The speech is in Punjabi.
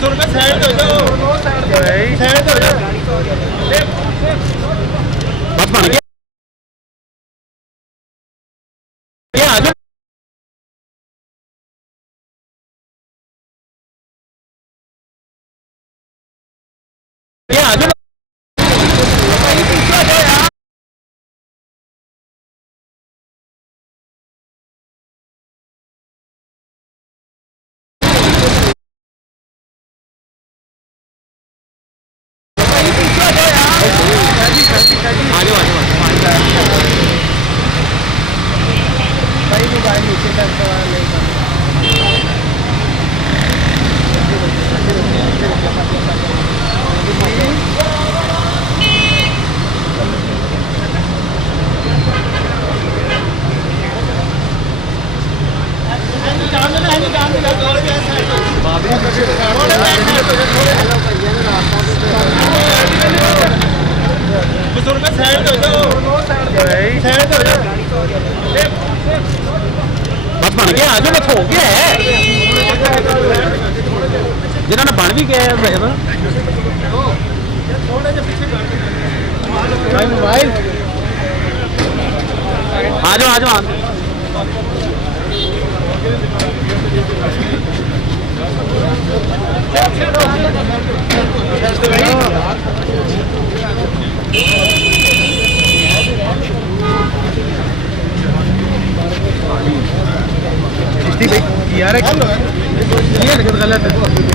ਬਜ਼ੁਰਗ ਸਾਈਡ ਹੋ ਜਾਓ, ਸਾਈਡ ਹੋ ਜਾਓ। ਬਸ ਬਣ ਗਿਆ ਇਹ ਆ ਜਾਓ ਇਹ ਆ ਜਾਓ भाई मोबाइल नीचे तक सवाल नहीं करना। ਬਜ਼ੁਰਗ ਸਾਈਡ ਹੋ ਜਾਓ, ਸਾਈਡ ਹੋ ਜਾਓ। ਬਸ ਬਣ ਗਿਆ ਆ ਜਾਓ ਬਸ ਹੋ ਗਿਆ ਜਿਹਨਾਂ ਨੇ ਬਣ ਵੀ ਗਿਆ ਵੈਸੇ ਤਾਂ भाई मोबाइल ਆ ਜਾਓ ਆ ਜਾਓ यार ये गलत है।